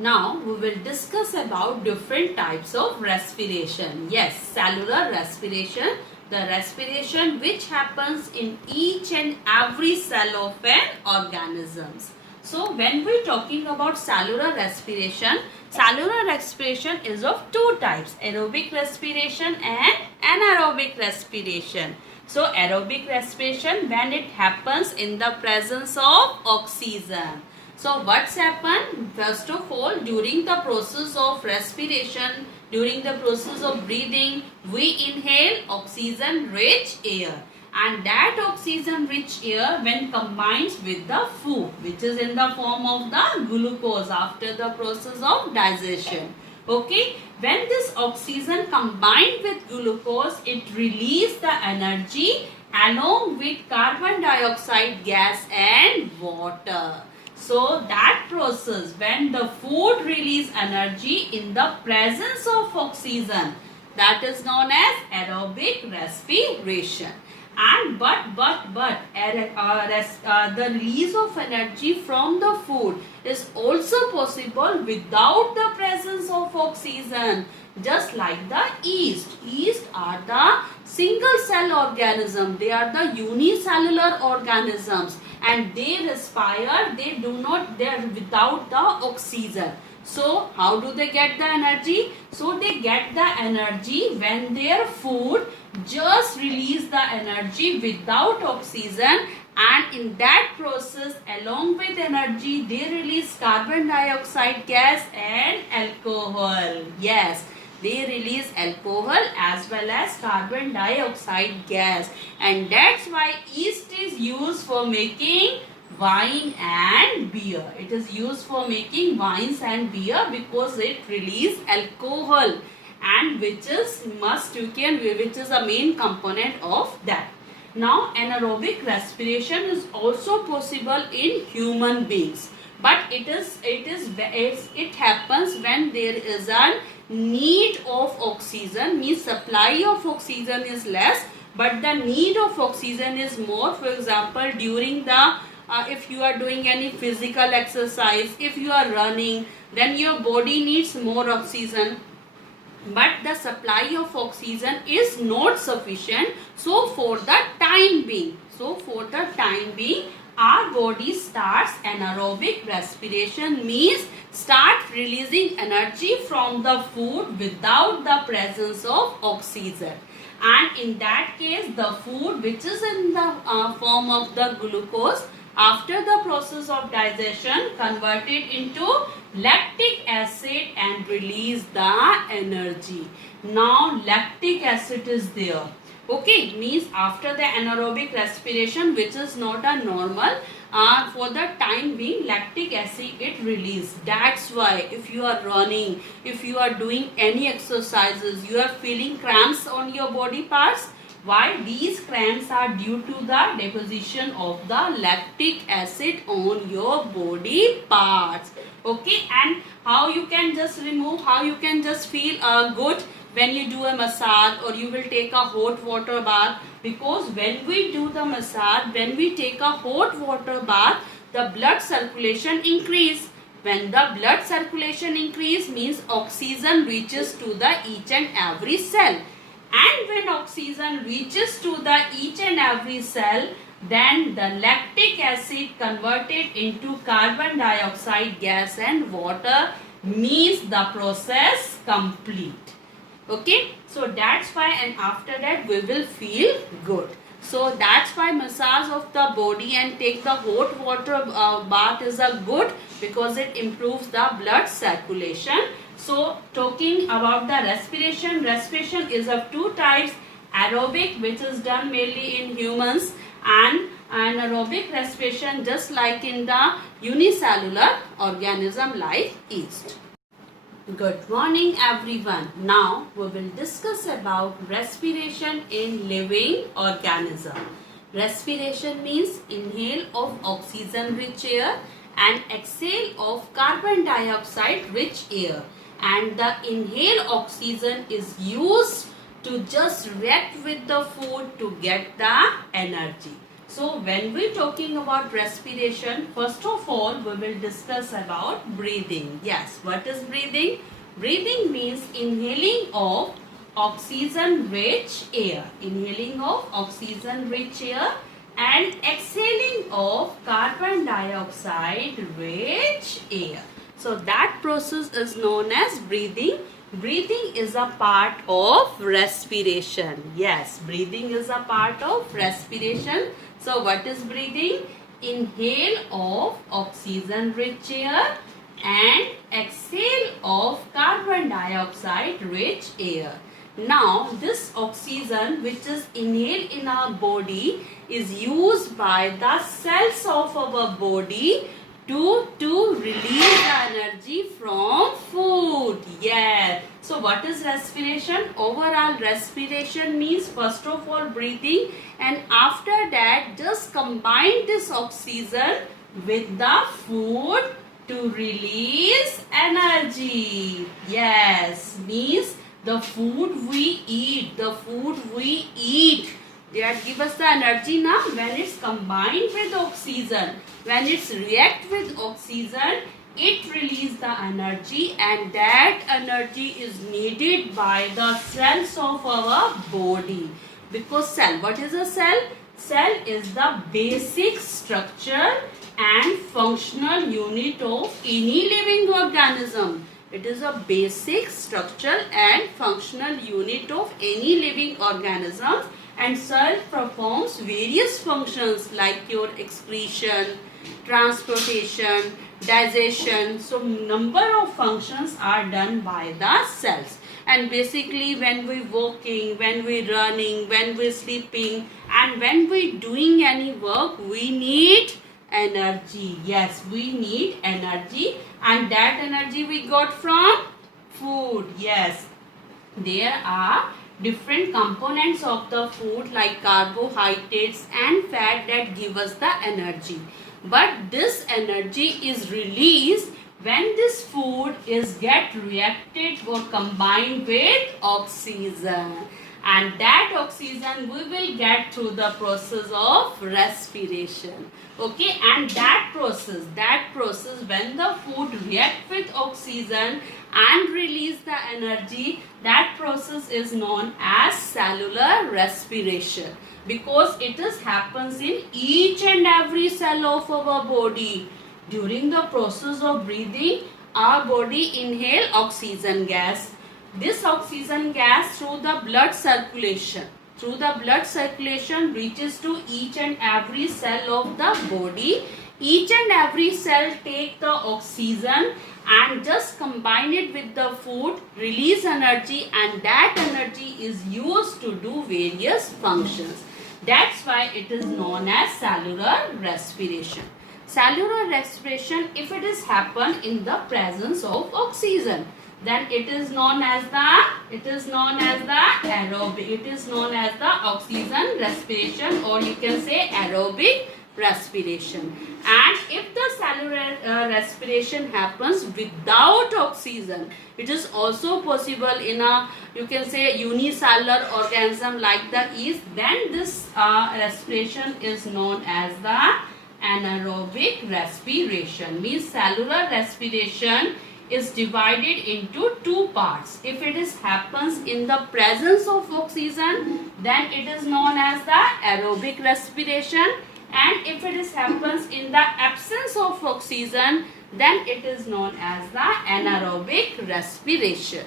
Now we will discuss about different types of respiration. Yes, cellular respiration, the respiration which happens in each and every cell of an organism. So when we are talking about cellular respiration is of two types, aerobic respiration and anaerobic respiration. So aerobic respiration when it happens in the presence of oxygen. So what's happened? First of all, during the process of respiration, during the process of breathing, we inhale oxygen rich air. And that oxygen rich air when combines with the food which is in the form of the glucose after the process of digestion. Okay, when this oxygen combined with glucose, it releases the energy along with carbon dioxide gas and water. So that process when the food release energy in the presence of oxygen, that is known as aerobic respiration. And the release of energy from the food is also possible without the presence of oxygen. Just like the yeast. Yeast are the single cell organism. They are the unicellular organisms and they respire. They are without the oxygen. So how do they get the energy? So they get the energy when their food just release the energy without oxygen, and in that process along with energy they release carbon dioxide gas and alcohol. Yes, they release alcohol as well as carbon dioxide gas, and that's why yeast is used for making wine and beer. It is used for making wines and beer because it releases alcohol, and which is a main component of that. Now anaerobic respiration is also possible in human beings, but it happens when there is a need of oxygen, means supply of oxygen is less but the need of oxygen is more. For example, during the if you are doing any physical exercise, if you are running, then your body needs more oxygen, but the supply of oxygen is not sufficient. So for the time being our body starts anaerobic respiration, means start releasing energy from the food without the presence of oxygen. And in that case the food which is in the form of the glucose, after the process of digestion converted into lactic acid and release the energy. Now lactic acid is there. Okay, means after the anaerobic respiration which is not a normal, for the time being lactic acid it released. That's why if you are running, if you are doing any exercises, you are feeling cramps on your body parts. Why? These cramps are due to the deposition of the lactic acid on your body parts. Okay, and how you can just remove, how you can just feel good when you do a massage or you will take a hot water bath, because when we do the massage, when we take a hot water bath, the blood circulation increase. When the blood circulation increase means oxygen reaches to the each and every cell. And when oxygen reaches to the each and every cell, then the lactic acid converted into carbon dioxide gas and water, means the process complete. Okay, so that's why, and after that we will feel good. So that's why massage of the body and take the hot water bath is a good, because it improves the blood circulation. So talking about the respiration is of two types, aerobic which is done mainly in humans, and anaerobic respiration just like in the unicellular organism like yeast. Good morning everyone. Now we will discuss about respiration in living organism. Respiration means inhale of oxygen rich air and exhale of carbon dioxide rich air, and the inhale oxygen is used to just react with the food to get the energy. So when we're talking about respiration, first of all, we will discuss about breathing. Yes, what is breathing? Breathing means inhaling of oxygen-rich air. Inhaling of oxygen-rich air and exhaling of carbon dioxide-rich air. So that process is known as breathing. Breathing is a part of respiration. Yes, breathing is a part of respiration. So what is breathing? Inhale of oxygen-rich air and exhale of carbon dioxide-rich air. Now this oxygen which is inhaled in our body is used by the cells of our body to release the energy from food. Yes. So what is respiration? Overall respiration means first of all breathing, and after that just combine this oxygen with the food to release energy. Yes, means the food we eat, that give us the energy now when it's combined with oxygen. When it's react with oxygen, it release the energy, and that energy is needed by the cells of our body. Because cell, what is a cell? Cell is the basic structure and functional unit of any living organism. It is a basic structure and functional unit of any living organism, and cell performs various functions like your excretion, transportation, digestion. So number of functions are done by the cells. And basically when we walking, when we running, when we sleeping, and when we doing any work, we need energy. Yes, we need energy, and that energy we got from food. Yes, there are different components of the food like carbohydrates and fat that give us the energy, but this energy is released when this food is get reacted or combined with oxygen, and that oxygen we will get through the process of respiration. Okay, and that process when the food react with oxygen and release the energy, that process is known as cellular respiration, because it is happens in each and every cell of our body. During the process of breathing, our body inhale oxygen gas. This oxygen gas through the blood circulation reaches to each and every cell of the body. Each and every cell take the oxygen and just combine it with the food, release energy, and that energy is used to do various functions. That's why it is known as cellular respiration. Cellular respiration, if it is happen in the presence of oxygen, then it is known as the aerobic. It is known as the oxygen respiration, or you can say aerobic respiration. And if the cellular respiration happens without oxygen, it is also possible in a, you can say, unicellular organism like the yeast, then this respiration is known as the anaerobic respiration. Means cellular respiration is divided into two parts. If it is happens in the presence of oxygen, then it is known as the aerobic respiration, and if it is happens in the absence of oxygen, then it is known as the anaerobic respiration.